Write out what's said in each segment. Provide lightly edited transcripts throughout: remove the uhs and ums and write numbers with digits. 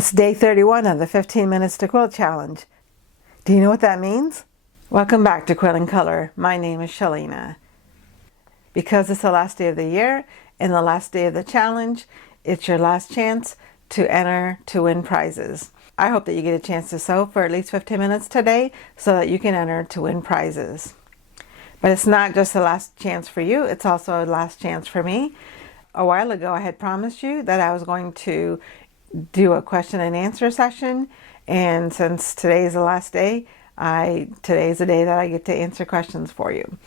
It's day 31 of the 15 Minutes to Quilt Challenge. Do you know what that means? Welcome back to Quilt in Color. My name is Shelina. Because it's the last day of the year and the last day of the challenge, it's your last chance to enter to win prizes. I hope that you get a chance to sew for at least 15 minutes today so that you can enter to win prizes. But it's not just the last chance for you, it's also a last chance for me. A while ago I had promised you that I was going to do a question and answer session, and since today is the last day, today is the day that I get to answer questions for you.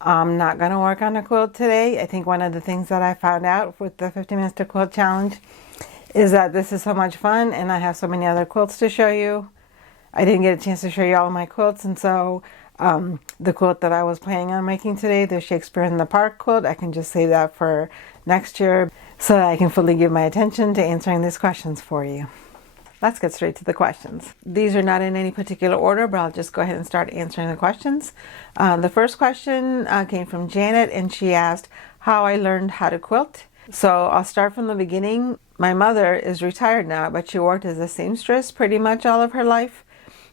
I'm not going to work on a quilt today. I think one of the things that I found out with the 15 Minutes to Quilt Challenge is that this is so much fun and I have so many other quilts to show you. I didn't get a chance to show you all of my quilts, and so the quilt that I was planning on making today, the Shakespeare in the Park quilt, I can just save that for next year so that I can fully give my attention to answering these questions for you. Let's get straight to the questions. These are not in any particular order, but I'll just go ahead and start answering the questions. The first question came from Janet, and she asked how I learned how to quilt. So I'll start from the beginning. My mother is retired now, but she worked as a seamstress pretty much all of her life.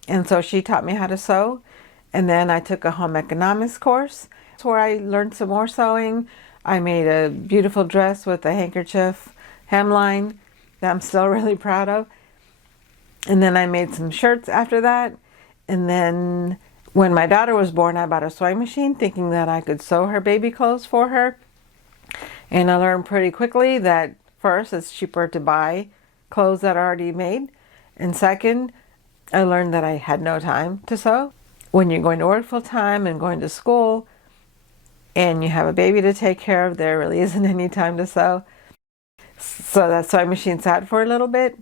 And so she taught me how to sew. And then I took a home economics course. That's where I learned some more sewing. I made a beautiful dress with a handkerchief hemline that I'm still really proud of. And then I made some shirts after that. And then when my daughter was born, I bought a sewing machine thinking that I could sew her baby clothes for her. And I learned pretty quickly that first, it's cheaper to buy clothes that are already made. And second, I learned that I had no time to sew. When you're going to work full time and going to school and you have a baby to take care of, there really isn't any time to sew. So that sewing machine sat for a little bit.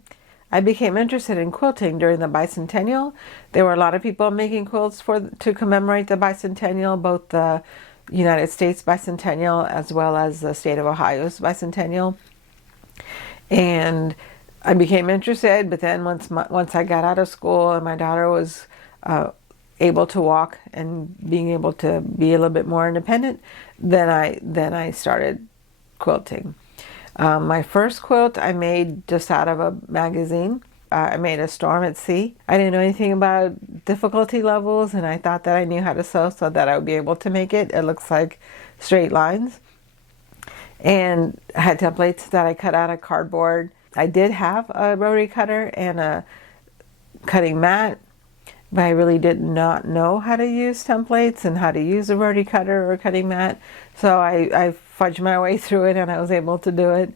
I became interested in quilting during the bicentennial. There were a lot of people making quilts to commemorate the bicentennial, both the United States bicentennial as well as the state of Ohio's bicentennial. And I became interested, but then once I got out of school and my daughter was able to walk and being able to be a little bit more independent, then I started quilting. My first quilt I made just out of a magazine. I made a Storm at Sea. I didn't know anything about difficulty levels, and I thought that I knew how to sew so that I would be able to make it. It looks like straight lines. And I had templates that I cut out of cardboard. I did have a rotary cutter and a cutting mat, but I really did not know how to use templates and how to use a rotary cutter or cutting mat. So I fudged my way through it and I was able to do it.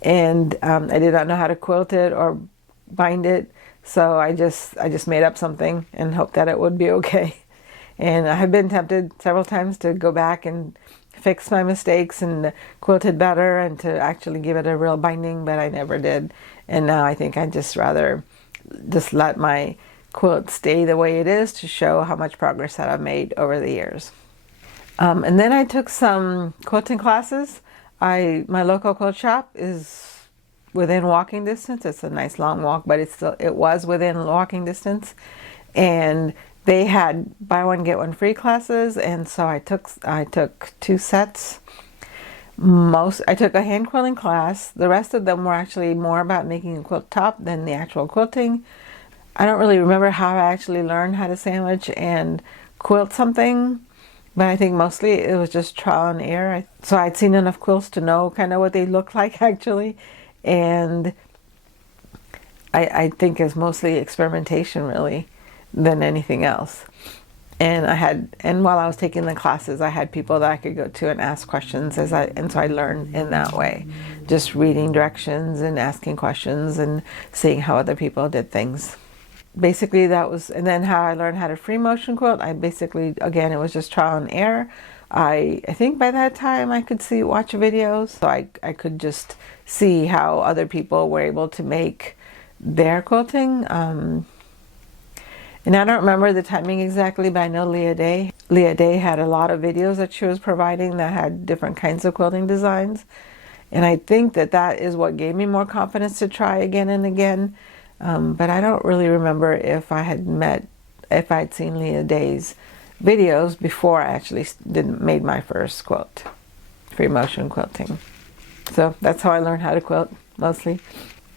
And I did not know how to quilt it or bind it. So I just made up something and hoped that it would be okay. And I have been tempted several times to go back and fix my mistakes and quilt it better and to actually give it a real binding, but I never did. And now I think I'd just rather just let my quilt stay the way it is to show how much progress that I've made over the years. And then I took some quilting classes. My local quilt shop is within walking distance. It's a nice long walk, but it was within walking distance. And they had buy one get one free classes, and so I took 2 sets. I took a hand quilting class. The rest of them were actually more about making a quilt top than the actual quilting. I don't really remember how I actually learned how to sandwich and quilt something, but I think mostly it was just trial and error. So I'd seen enough quilts to know kind of what they look like actually, and I think it's mostly experimentation really than anything else. And while I was taking the classes, I had people that I could go to and ask questions and so I learned in that way, just reading directions and asking questions and seeing how other people did things. Basically and then how I learned how to free motion quilt. Again, it was just trial and error. I think by that time I could watch videos, so I could just see how other people were able to make their quilting. And I don't remember the timing exactly, but I know Leah Day had a lot of videos that she was providing that had different kinds of quilting designs. And I think that is what gave me more confidence to try again and again. But I don't really remember if I'd seen Leah Day's videos before I actually made my first quilt, free motion quilting. So that's how I learned how to quilt, mostly.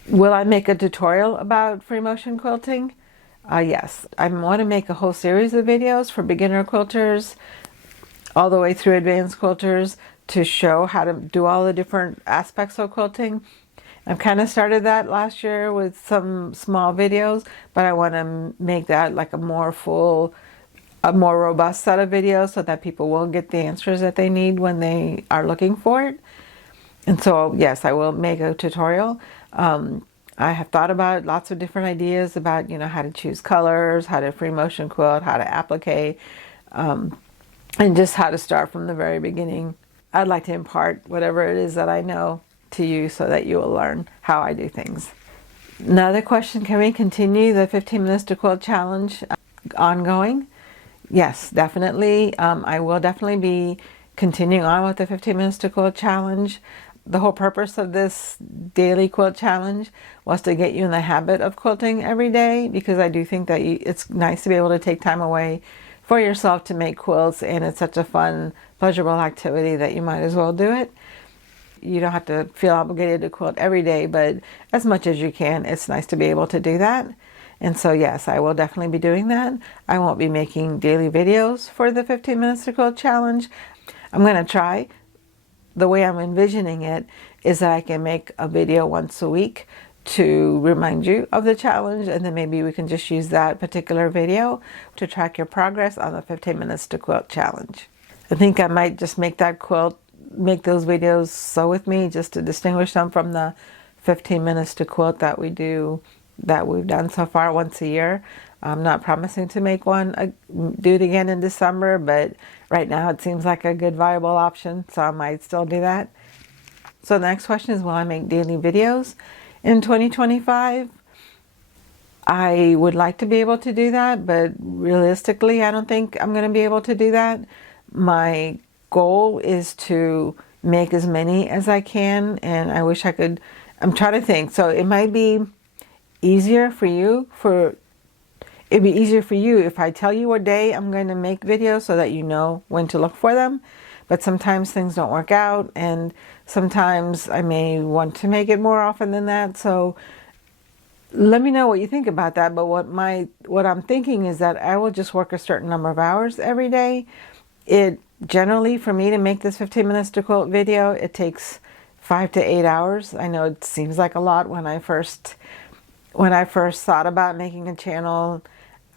Will I make a tutorial about free motion quilting? Yes, I want to make a whole series of videos for beginner quilters all the way through advanced quilters to show how to do all the different aspects of quilting. I've kind of started that last year with some small videos, but I want to make that like a more robust set of videos so that people will get the answers that they need when they are looking for it. And so, yes, I will make a tutorial. I have thought about lots of different ideas about, how to choose colors, how to free motion quilt, how to applique, and just how to start from the very beginning. I'd like to impart whatever it is that I know to you so that you will learn how I do things. Another question, can we continue the 15 minutes to quilt challenge ongoing? Yes, definitely. I will definitely be continuing on with the 15 minutes to quilt challenge. The whole purpose of this daily quilt challenge was to get you in the habit of quilting every day, because I do think that it's nice to be able to take time away for yourself to make quilts, and it's such a fun, pleasurable activity that you might as well do it. You don't have to feel obligated to quilt every day, but as much as you can, it's nice to be able to do that. And so yes, I will definitely be doing that. I won't be making daily videos for the 15 minutes to quilt challenge. I'm going to try. The way I'm envisioning it is that I can make a video once a week to remind you of the challenge, and then maybe we can just use that particular video to track your progress on the 15 minutes to quilt challenge. I think I might just make those videos sew with me, just to distinguish them from the 15 minutes to quilt that we've done so far once a year. I'm not promising to make one, do it again in December, but right now it seems like a good viable option, so I might still do that. So the next question is, will I make daily videos in 2025? I would like to be able to do that, but realistically, I don't think I'm going to be able to do that. My goal is to make as many as I can, and I wish I could. I'm trying to think. So it might be easier for you it'd be easier for you if I tell you what day I'm going to make videos so that you know when to look for them. But sometimes things don't work out, and sometimes I may want to make it more often than that. So let me know what you think about that. But what I'm thinking is that I will just work a certain number of hours every day. It generally, for me to make this 15 minutes to quilt video, it takes 5 to 8 hours. I know it seems like a lot. When I first thought about making a channel,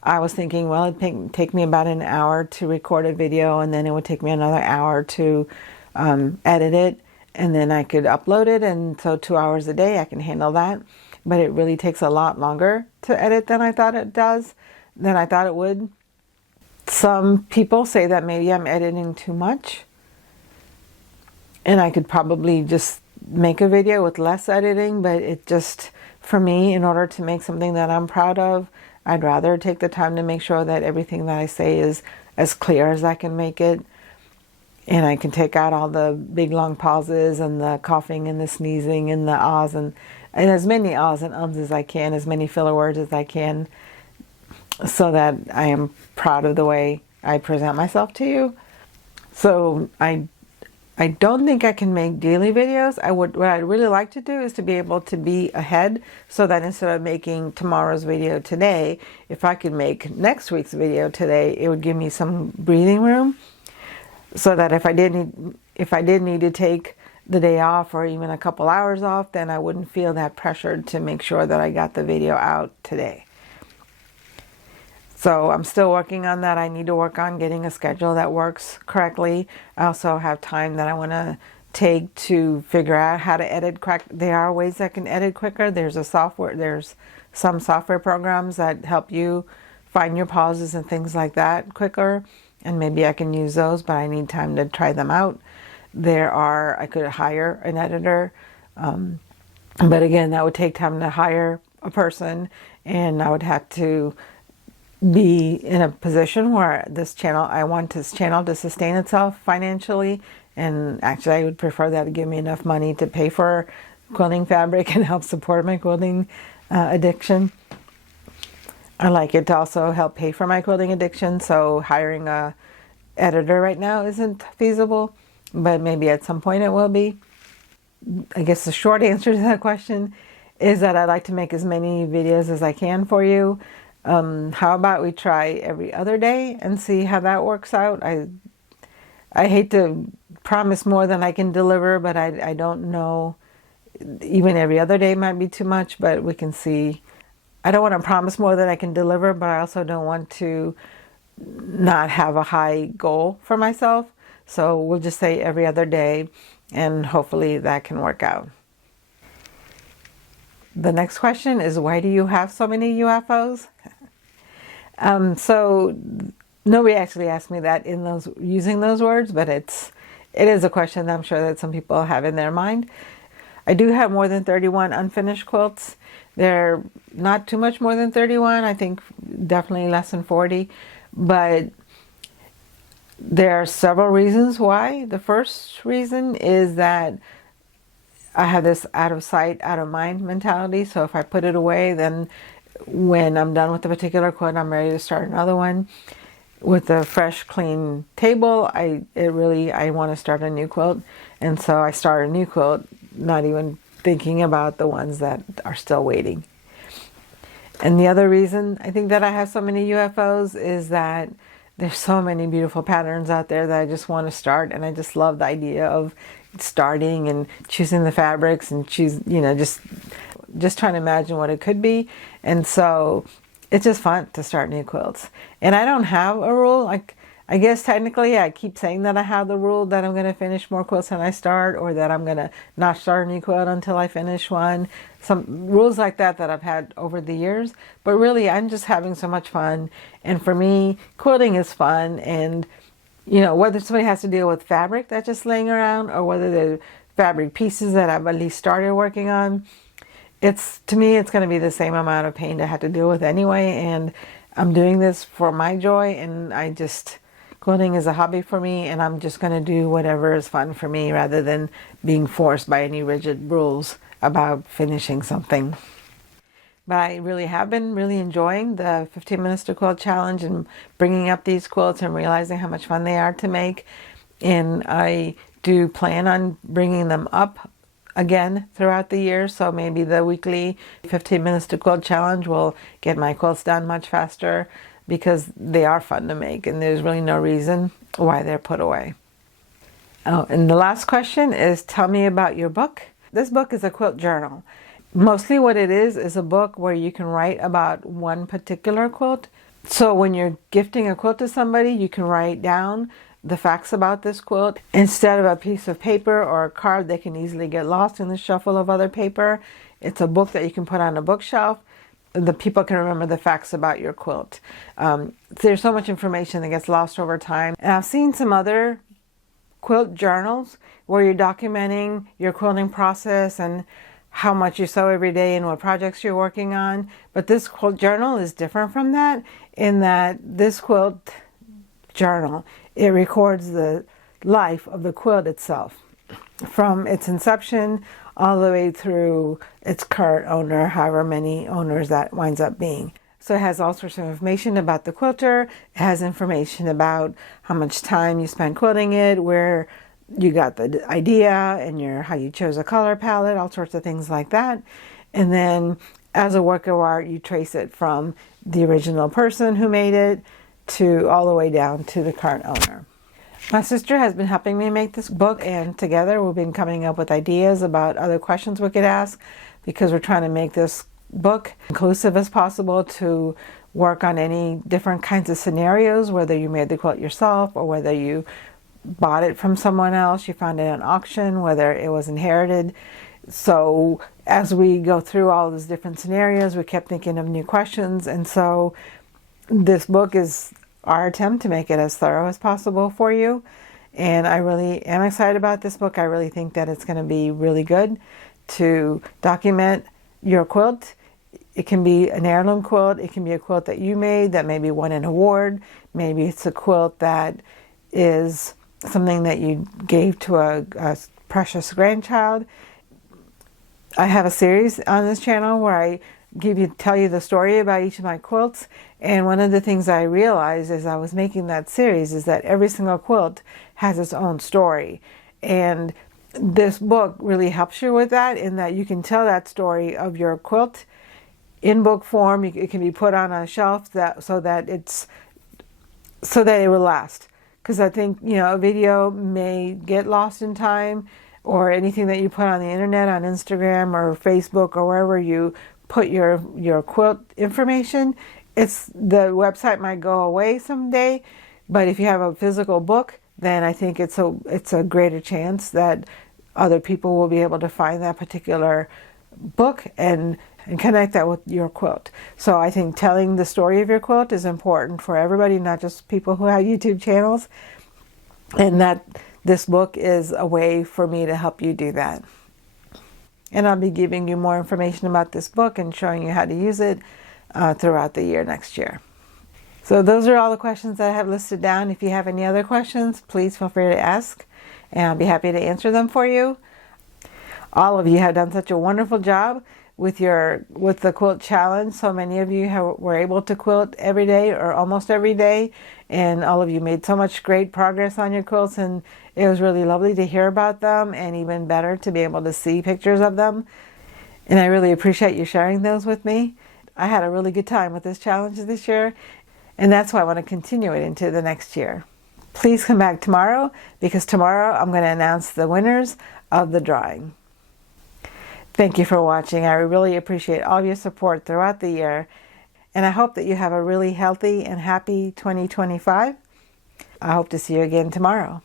I was thinking, well, it'd take me about an hour to record a video, and then it would take me another hour to edit it, and then I could upload it, and so 2 hours a day I can handle that. But it really takes a lot longer to edit than I thought it would. Some people say that maybe I'm editing too much, and I could probably just make a video with less editing, but it just, for me, in order to make something that I'm proud of, I'd rather take the time to make sure that everything that I say is as clear as I can make it, and I can take out all the big long pauses and the coughing and the sneezing and the ahs and as many ahs and ums as I can, as many filler words as I can, so that I am proud of the way I present myself to you. So I don't think I can make daily videos. What I'd really like to do is to be able to be ahead, so that instead of making tomorrow's video today, if I could make next week's video today, it would give me some breathing room, so that if I did need to take the day off or even a couple hours off, then I wouldn't feel that pressured to make sure that I got the video out today. So I'm still working on that. I need to work on getting a schedule that works correctly. I also have time that I want to take to figure out how to edit There are ways I can edit quicker. There's some software programs that help you find your pauses and things like that quicker, and maybe I can use those, but I need time to try them out. I could hire an editor, but again, that would take time to hire a person, and I would have to be in a position where I want this channel to sustain itself financially, and actually I would prefer that to give me enough money to pay for quilting fabric and help support my quilting addiction. I like it to also help pay for my quilting addiction, so hiring a editor right now isn't feasible, but maybe at some point it will be. I guess the short answer to that question is that I like to make as many videos as I can for you. How about we try every other day and see how that works out? I hate to promise more than I can deliver, but I don't know. Even every other day might be too much, but we can see. I don't want to promise more than I can deliver, but I also don't want to not have a high goal for myself. So we'll just say every other day, and hopefully that can work out. The next question is, why do you have so many UFOs? So nobody actually asked me that in those using those words, but it is a question that I'm sure that some people have in their mind. I do have more than 31 unfinished quilts. They're not too much more than 31. I think definitely less than 40. But there are several reasons why. The first reason is that I have this out of sight, out of mind mentality. So if I put it away, then when I'm done with a particular quilt, I'm ready to start another one. With a fresh, clean table, I want to start a new quilt. And so I start a new quilt, not even thinking about the ones that are still waiting. And the other reason I think that I have so many UFOs is that there's so many beautiful patterns out there that I just want to start, and I just love the idea of starting and choosing the fabrics and just trying to imagine what it could be. And so it's just fun to start new quilts. And I don't have a rule. Like, I guess technically I keep saying that I have the rule that I'm going to finish more quilts than I start, or that I'm going to not start a new quilt until I finish one. Some rules like that I've had over the years. But really, I'm just having so much fun. And for me, quilting is fun. And, whether somebody has to deal with fabric that's just laying around, or whether the fabric pieces that I've at least started working on, to me, it's going to be the same amount of pain to have to deal with anyway. And I'm doing this for my joy, and quilting is a hobby for me, and I'm just going to do whatever is fun for me rather than being forced by any rigid rules about finishing something. But I really have been really enjoying the 15 Minutes to Quilt Challenge and bringing up these quilts and realizing how much fun they are to make. And I do plan on bringing them up again throughout the year. So maybe the weekly 15 Minutes to Quilt Challenge will get my quilts done much faster, because they are fun to make and there's really no reason why they're put away. Oh, and the last question is, tell me about your book. This book is a quilt journal. Mostly what it is a book where you can write about one particular quilt. So when you're gifting a quilt to somebody, you can write down the facts about this quilt. Instead of a piece of paper or a card that can easily get lost in the shuffle of other paper, it's a book that you can put on a bookshelf. The people can remember the facts about your quilt. There's so much information that gets lost over time. And I've seen some other quilt journals where you're documenting your quilting process and how much you sew every day and what projects you're working on. But this quilt journal is different from that, in that this quilt journal, it records the life of the quilt itself, from its inception all the way through its current owner, however many owners that winds up being. So it has all sorts of information about the quilter. It has information about how much time you spent quilting it, where you got the idea, and how you chose a color palette, all sorts of things like that. And then as a work of art, you trace it from the original person who made it to all the way down to the current owner. My sister has been helping me make this book, and together we've been coming up with ideas about other questions we could ask, because we're trying to make this book inclusive as possible to work on any different kinds of scenarios, whether you made the quilt yourself or whether you bought it from someone else, you found it at an auction, whether it was inherited. So as we go through all these different scenarios, we kept thinking of new questions, and so this book is our attempt to make it as thorough as possible for you. And I really am excited about this book. I really think that it's going to be really good to document your quilt. It can be an heirloom quilt. It can be a quilt that you made that maybe won an award. Maybe it's a quilt that is something that you gave to a precious grandchild. I have a series on this channel where I tell you the story about each of my quilts. And one of the things I realized as I was making that series is that every single quilt has its own story. And this book really helps you with that, in that you can tell that story of your quilt in book form. It can be put on a shelf so that it will last. Because I think, a video may get lost in time, or anything that you put on the internet, on Instagram or Facebook or wherever you put your quilt information. The website might go away someday, but if you have a physical book, then I think it's a greater chance that other people will be able to find that particular book and connect that with your quilt. So I think telling the story of your quilt is important for everybody, not just people who have YouTube channels, and that this book is a way for me to help you do that. And I'll be giving you more information about this book and showing you how to use it throughout the year next year. So those are all the questions that I have listed down. If you have any other questions, please feel free to ask, and I'll be happy to answer them for you. All of you have done such a wonderful job with the quilt challenge. So many of you were able to quilt every day or almost every day, and all of you made so much great progress on your quilts, and it was really lovely to hear about them, and even better to be able to see pictures of them. And I really appreciate you sharing those with me. I had a really good time with this challenge this year, and that's why I want to continue it into the next year. Please come back tomorrow, because tomorrow I'm going to announce the winners of the drawing. Thank you for watching. I really appreciate all your support throughout the year, and I hope that you have a really healthy and happy 2025. I hope to see you again tomorrow.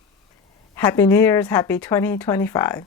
Happy New Year's, happy 2025.